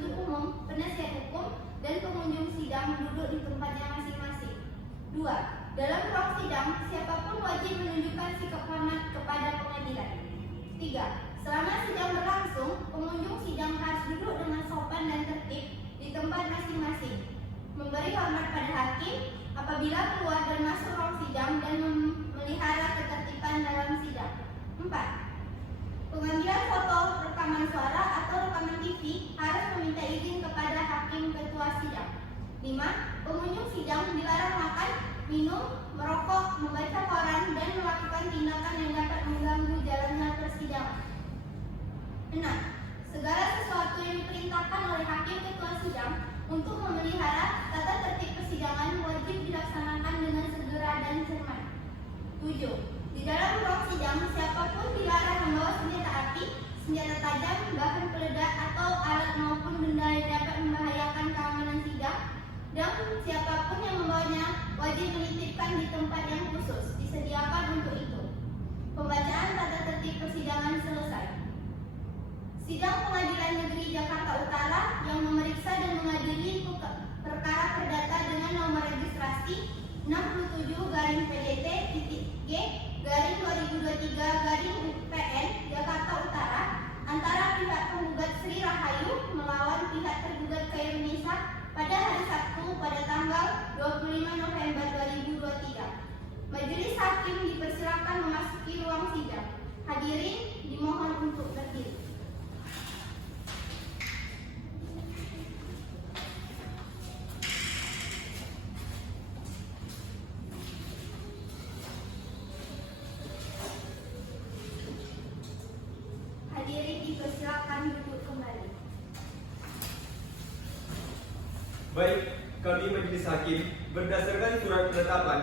penuntut umum, penasihat hukum, dan pengunjung sidang duduk di tempatnya masing-masing. 2. Dalam ruang sidang, siapapun wajib menunjukkan sikap hormat kepada pengadilan. 3. Selama sidang berlangsung, pengunjung sidang harus duduk dengan sopan dan tertib di tempat masing-masing, memberi hormat pada hakim apabila keluar dan masuk ruang sidang, dan memelihara ketertiban dalam sidang. 4. Pengambilan foto, rekaman suara, atau rekaman TV harus meminta izin kepada hakim ketua sidang. 5. Pengunjung sidang dilarang makan, minum, merokok, membaca koran, dan melakukan tindakan yang dapat mengganggu jalannya persidangan. 6. Segala sesuatu yang diperintahkan oleh hakim ketua sidang untuk memelihara tata tertib persidangan wajib dilaksanakan dengan segera dan cermat. 7. Di dalam ruang sidang, siapapun dilarang membawa senjata api, senjata tajam, bahan peledak, atau alat maupun benda yang dapat membahayakan keamanan sidang, dan siapapun yang membawanya wajib menitipkan di tempat yang khusus disediakan untuk itu. Pembacaan tata tertib persidangan selesai. Sidang Pengadilan Negeri Jakarta Utara yang memeriksa dan mengadili perkara perdata dengan nomor registrasi 67-PDT-G/2023-PN Jakarta Utara antara pihak penggugat Sri Rahayu melawan pihak tergugat Khairunisa pada hari Sabtu pada tanggal 25 November 2023. Majelis hakim dipersilakan memasuki ruang sidang. Hadirin dimohon untuk berdiri. Hadirin dipersilakan duduk kembali. Baik, kami Majelis Hakim berdasarkan surat penetapan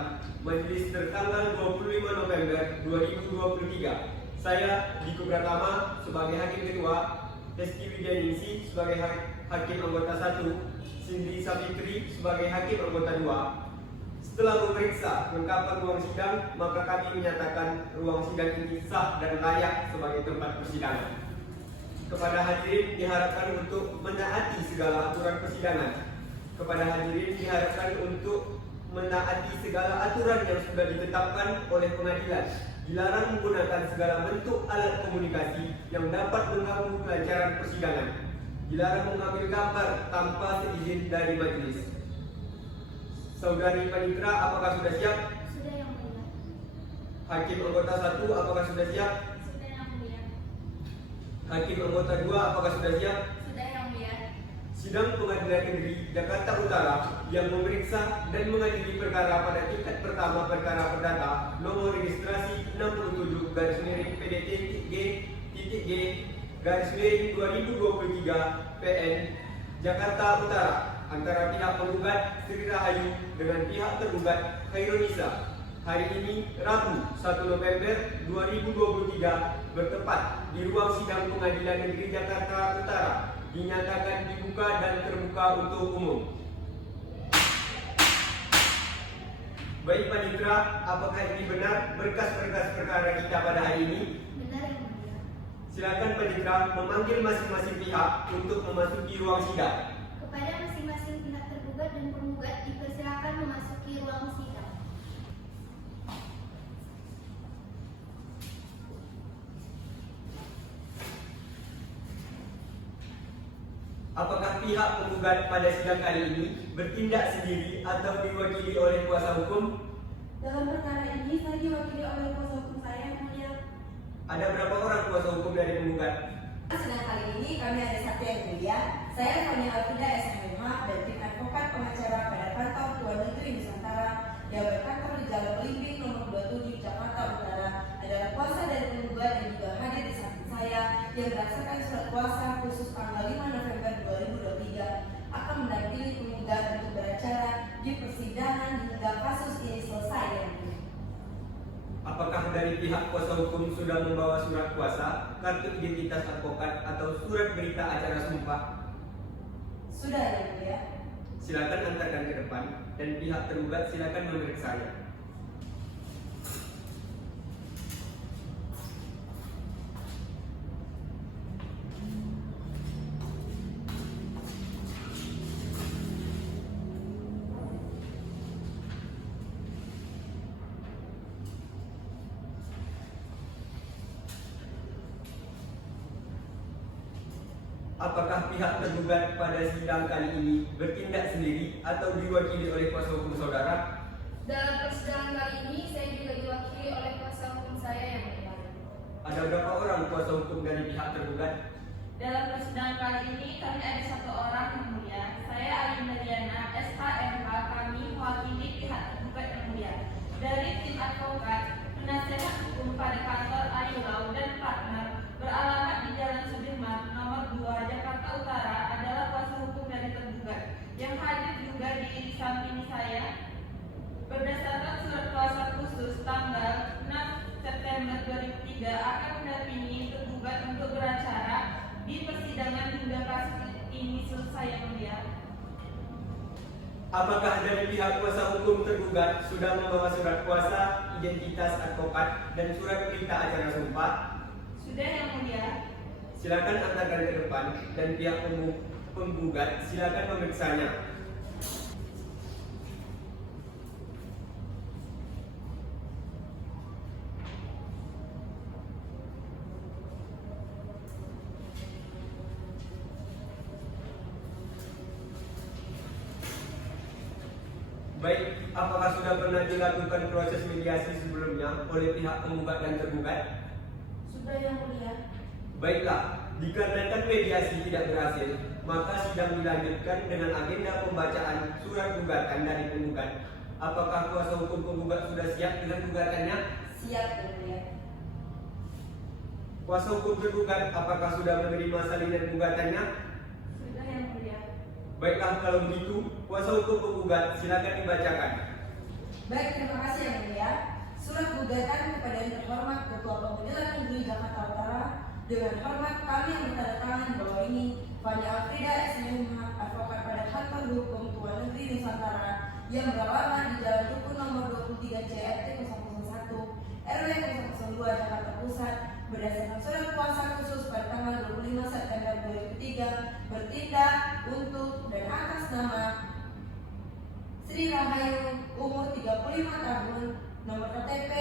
Majelis tertanggal 25 November 2023. Saya Diko Pratama sebagai Hakim Ketua, Hesti Wijayaningsih sebagai Hakim Anggota 1, Cindy Savitri sebagai Hakim Anggota 2. Setelah memeriksa kelengkapan ruang sidang, maka kami menyatakan ruang sidang ini sah dan layak sebagai tempat persidangan. Kepada hadirin diharapkan untuk menaati segala aturan persidangan. Kepada hadirin diharapkan untuk menaati segala aturan yang sudah ditetapkan oleh pengadilan. Dilarang menggunakan segala bentuk alat komunikasi yang dapat mengganggu kelancaran persidangan. Dilarang mengambil gambar tanpa seizin dari majelis. Saudari Panitra, apakah sudah siap? Sudah, Yang Mulia. Hakim Anggota 1, apakah sudah siap? Sudah, Yang Mulia. Hakim Anggota 2, apakah sudah siap? Sudah, Yang Mulia. Sidang Pengadilan Negeri Jakarta Utara yang memeriksa dan mengadili perkara pada tingkat pertama perkara perdata nomor registrasi 67-PDT-G/2023-PN Jakarta Utara antara pihak penggugat Sri Rahayu dengan pihak tergugat Khairunisa hari ini Rabu 1 November 2023 bertepat di ruang sidang Pengadilan Negeri Jakarta Utara dinyatakan dibuka dan terbuka untuk umum. Baik Panitra, apakah ini benar berkas-berkas perkara kita pada hari ini? Benar, Yang Mulia. Silakan Panitra memanggil masing-masing pihak untuk memasuki ruang sidang. Kepada masing-masing pihak tergugat dan penggugat dipersilakan memasuki ruang sidang. Apakah pihak penggugat pada sidang kali ini bertindak sendiri atau diwakili oleh kuasa hukum? Dalam perkara ini saya diwakili oleh kuasa hukum saya, Yang Mulia. Ada berapa orang kuasa hukum dari penggugat? Sidang kali ini kami ada satu Yang Mulia. Saya Fania Alfida SMH dan tim advokat pengacara pada kantor Tuan Negeri Nusantara yang berkantor di Jalan Belimbing nomor 27 Jakarta Utara adalah kuasa dari penggugat yang juga hadir di samping saya yang berdasarkan surat kuasa khusus tanggal 5 November 2023 akan mendampingi penggugat untuk beracara di persidangan hingga kasus ini selesai. Yang Mulia. Apakah dari pihak kuasa hukum sudah membawa surat kuasa, kartu identitas advokat atau surat berita acara sumpah? Sudah, Yang Mulia. Silakan antarkan ke depan dan pihak tergugat silakan memeriksanya. apakah pihak tergugat pada sidang kali ini bertindak sendiri atau diwakili oleh kuasa hukum saudara? Dalam persidangan kali ini, saya juga diwakili oleh kuasa hukum saya yang mulia. Ada berapa orang kuasa hukum dari pihak tergugat? Dalam persidangan kali ini kami ada 1 orang yang mulia. Saya Ayu Meliana, SHMH, kami mewakili pihak tergugat yang mulia. Dari tim advokat, penasehat hukum pada kantor Ayu Lau dan partner beralamat di Jalan Sudirman, nomor 2, Jakarta Utara adalah kuasa hukum dari tergugat yang hadir juga di samping saya. Berdasarkan surat kuasa khusus tanggal 6 September 2003 akan mendampingi tergugat untuk beracara di persidangan hingga kasus ini selesai yang mulia. Apakah dari pihak kuasa hukum tergugat sudah membawa surat kuasa, identitas advokat, dan surat perintah acara sumpah? Sudah yang mulia. Silakan antarkan ke depan dan pihak penggugat silakan memeriksanya. Baik, apakah sudah pernah dilakukan proses mediasi sebelumnya oleh pihak penggugat dan tergugat? Sudah yang mulia. Baiklah, dikarenakan mediasi tidak berhasil, maka sidang dilanjutkan dengan agenda pembacaan surat gugatan dari penggugat. Apakah kuasa hukum penggugat sudah siap dengan gugatannya? Siap yang mulia. Kuasa hukum tergugat, apakah sudah menerima salinan gugatannya? Sudah yang mulia. Baiklah, kalau begitu, kuasa hukum penggugat silakan dibacakan. Baik, terima kasih yang mulia. Surat gugatan kepada yang terhormat Ketua Pengadilan Negeri Jakarta Utara, dengan hormat kami yang bertanda tangan di bawah ini, Fani Alfrida SMH, advokat pada kantor hukum Tuan Negeri Nusantara yang beralamat di Jalan Rukun nomor 23 CRT 001 RW 002 Jakarta Pusat, berdasarkan surat kuasa khusus pada tanggal 25 September 2003 bertindak untuk dan atas nama Sri Rahayu, umur 35 tahun, nomor KTP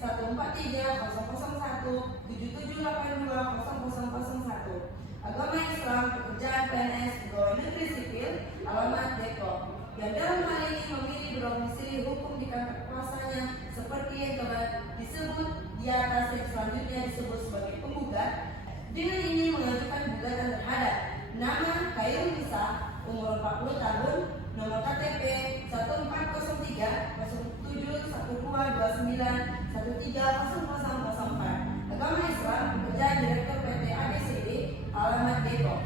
143-001-7782-0001, agama Islam, pekerjaan PNS, pegawai negeri sipil, alamat Depok, yang dalam hal ini memilih berdomisili hukum di kantor kuasanya seperti yang telah disebut di atas yang selanjutnya disebut sebagai penggugat. Dengan ini mengajukan gugatan terhadap nama Khairul Nisa, umur 40 tahun, nomor KTP 1412-12-1304, agama Islam, pekerjaan Direktur PT ABCD, alamat Depok,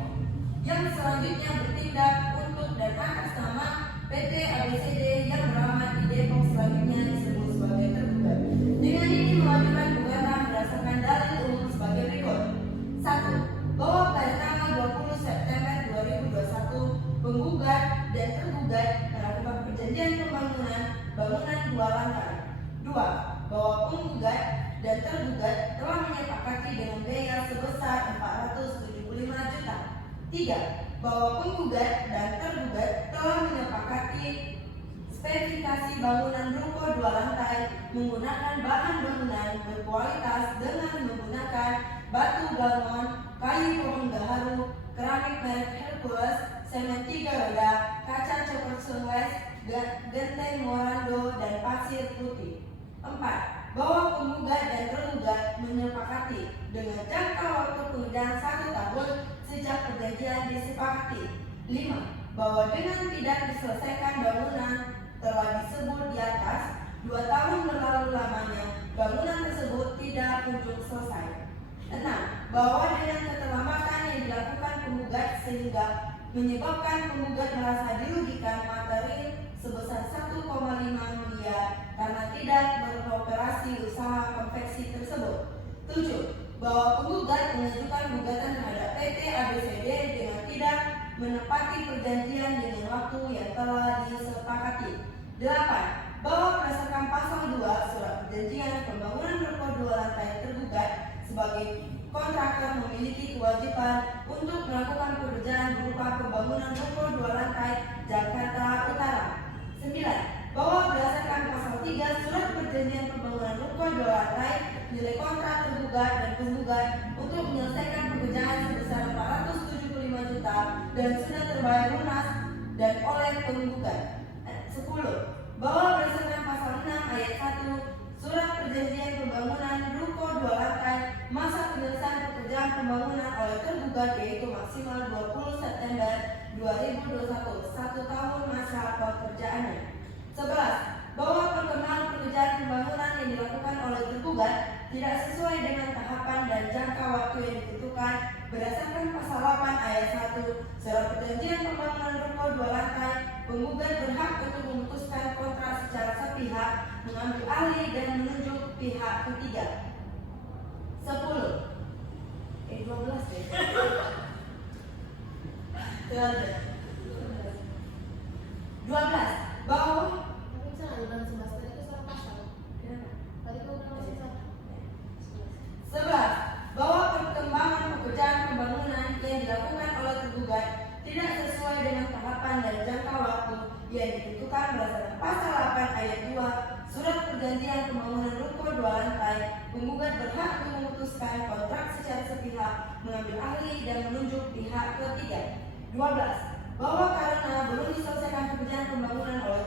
yang selanjutnya bertindak untuk dan atas nama PT ABCD yang beralamat di Depok selanjutnya disebut sebagai tergugat. Dengan ini mengajukan gugatan berdasarkan dalil umum sebagai berikut. 1. Bahwa pada tanggal 20 September 2021 penggugat dan tergugat melakukan perjanjian pembangunan bangunan 2 lantai. 2. Bahwa penggugat dan tergugat telah menyepakati dengan biaya sebesar 475 juta. 3. Bahwa penggugat dan tergugat telah menyepakati spesifikasi bangunan ruko 2 lantai menggunakan bahan bangunan berkualitas dengan menggunakan batu galon, kayu pohon gaharu, keramik merek Hercules, semen 3 roda, kaca copot sunwise, genteng morando, dan pasir putih. 4. Bahwa penggugat dan tergugat menyepakati dengan jangka waktu pengerjaan 1 tahun sejak perjanjian disepakati. 5. Bahwa dengan tidak diselesaikan bangunan telah disebut di atas 2 tahun berlalu lamanya bangunan tersebut tidak kunjung selesai. 6. Bahwa dengan keterlambatan yang dilakukan penggugat sehingga menyebabkan penggugat merasa dirugikan materi sebesar 1,5 miliar karena tidak beroperasi usaha konveksi tersebut. 7. Bahwa penggugat mengajukan gugatan terhadap PT ABCD dengan tidak menepati perjanjian dengan waktu yang telah disepakati. 8. Bahwa berdasarkan pasal 2 surat perjanjian pembangunan ruko 2 lantai tergugat sebagai kontraktor memiliki kewajiban untuk melakukan pekerjaan berupa pembangunan ruko 2 lantai Jakarta Utara. 9. Bahwa berdasarkan pasal 3 surat perjanjian pembangunan ruko 2 lantai nilai kontrak tergugat dan penggugat untuk menyelesaikan pekerjaan sebesar 475 dan sudah terbayar lunas dan oleh penggugat. 10. Bahwa berdasarkan pasal 6 ayat 1 Surat Perjanjian Pembangunan Ruko 2 lantai, masa penyelesaian pekerjaan pembangunan oleh tergugat yaitu maksimal 20 September 2021, 1 tahun masa pekerjaannya. 11. Bahwa perkembangan pekerjaan pembangunan yang dilakukan oleh tergugat tidak sesuai dengan tahapan dan jangka waktu yang ditentukan berdasarkan pasal 8 ayat 1 Surat Perjanjian Pembangunan Ruko 2 lantai, penggugat berhak untuk memutuskan kontrak secara sepihak, mengambil alih dan menunjuk pihak ketiga. 10. 12 deh. Lanjut. 12. Bahwa Tapi misalnya ada dalam 11 tadi itu salah pasal. Tadi itu udah masih salah. 11. Bahwa perkembangan pekerjaan pembangunan yang dilakukan oleh tergugat tidak sesuai dengan tahapan dan jangka waktu yang ditentukan berdasarkan pasal 8 ayat 2 Surat Perjanjian Pembangunan Ruko 2 lantai, penggugat berhak untuk memutuskan kontrak secara sepihak, mengambil ahli dan menunjuk pihak ketiga. 12. Bahwa karena belum diselesaikan pekerjaan pembangunan oleh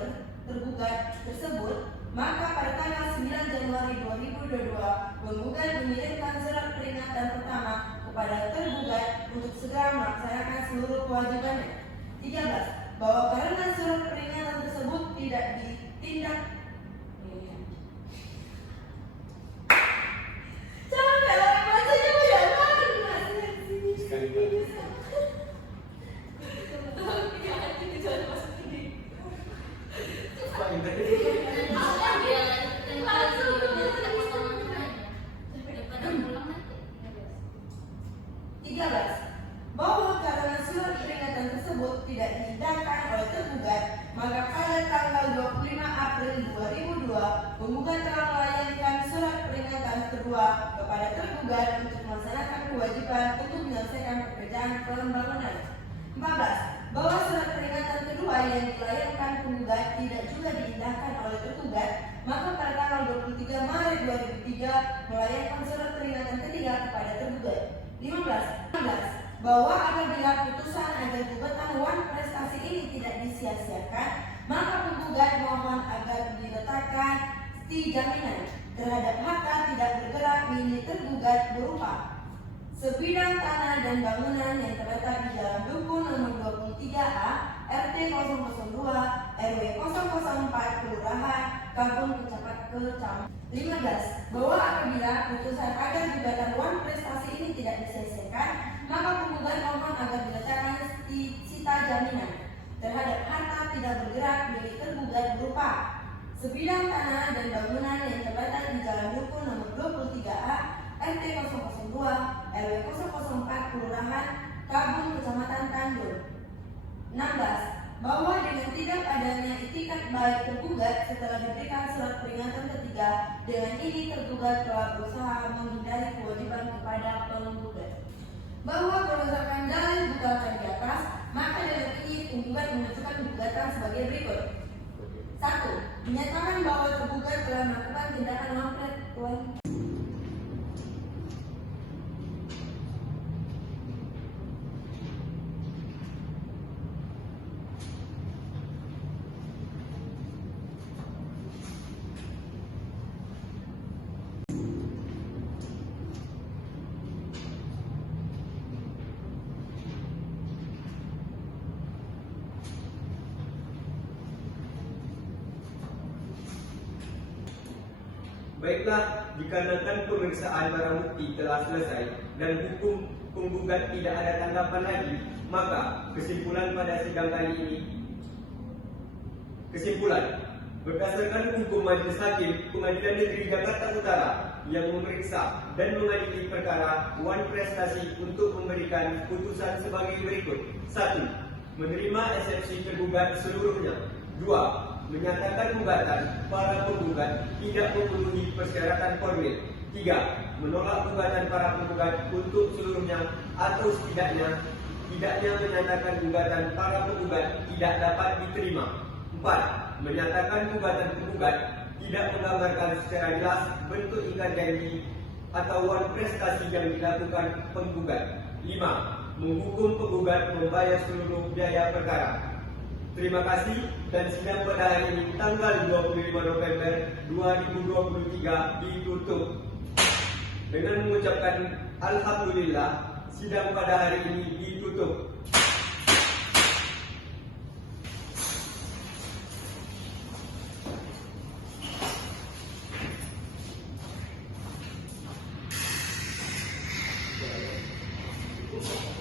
tergugat tersebut, maka pada tanggal 9 Januari 2022, penggugat mengirimkan surat peringatan pertama kepada tergugat untuk segera melaksanakan seluruh kewajibannya. 13. Bahwa karena surat peringatan tersebut tidak ditindak bahwa karena surat peringatan tersebut tidak diindahkan oleh tergugat, maka pada tanggal 25 April 2002, penggugat telah melayangkan surat peringatan kedua kepada tergugat untuk melaksanakan kewajiban untuk menyelesaikan pekerjaan pembangunan. 14. Bahwa surat peringatan kedua yang dilayangkan penggugat tidak juga diindahkan oleh tergugat, maka pada tanggal 23 Maret 2003 melayangkan surat peringatan ketiga kepada tergugat. 15. Bahwa apabila putusan agar gugatan wan prestasi ini tidak disia-siakan, maka penggugat mohon agar diletakkan jaminan terhadap harta tidak bergerak milik tergugat berupa sebidang tanah dan bangunan yang terletak di Jalan Dukun nomor 23A, RT 002, RW 004, Kelurahan Kampung Kecamatan. 15. Bahwa apabila putusan agar gugatan wan prestasi ini tidak disia-siakan, maka penggugat mohon agar diletakkan sita jaminan terhadap harta tidak bergerak milik tergugat berupa sebidang tanah dan bangunan yang terletak di Jalan Dukun nomor 23A, RT 002, RW 004, Kelurahan Kabung, Kecamatan Tandur. 16. Bahwa dengan tidak adanya itikat baik tergugat setelah diberikan surat peringatan ketiga, dengan ini tergugat telah berusaha menghindari kewajiban kepada penggugat. Bahwa berdasarkan dalil gugatan di atas, maka dengan ini penggugat mengajukan gugatan sebagai berikut. 1. Menyatakan bahwa tergugat telah melakukan tindakan mampret. Baiklah, dikarenakan pemeriksaan barang bukti telah selesai dan hukum penggugat tidak ada tanggapan lagi, maka kesimpulan pada sidang kali ini. Kesimpulan, berdasarkan hukum Majelis Hakim Pengadilan Negeri Jakarta Utara yang memeriksa dan mengadili perkara wan prestasi untuk memberikan putusan sebagai berikut. 1. Menerima eksepsi tergugat seluruhnya. 2. Menyatakan gugatan para penggugat tidak memenuhi persyaratan formil. 3. Menolak gugatan para penggugat untuk seluruhnya atau setidaknya menyatakan gugatan para penggugat tidak dapat diterima. 4. Menyatakan gugatan penggugat tidak menggambarkan secara jelas bentuk ikat janji atau wan prestasi yang dilakukan penggugat. 5. menghukum penggugat membayar seluruh biaya perkara. Terima kasih dan sidang pada hari ini tanggal 25 November 2023 ditutup. Dengan mengucapkan Alhamdulillah, sidang pada hari ini ditutup. Thank you.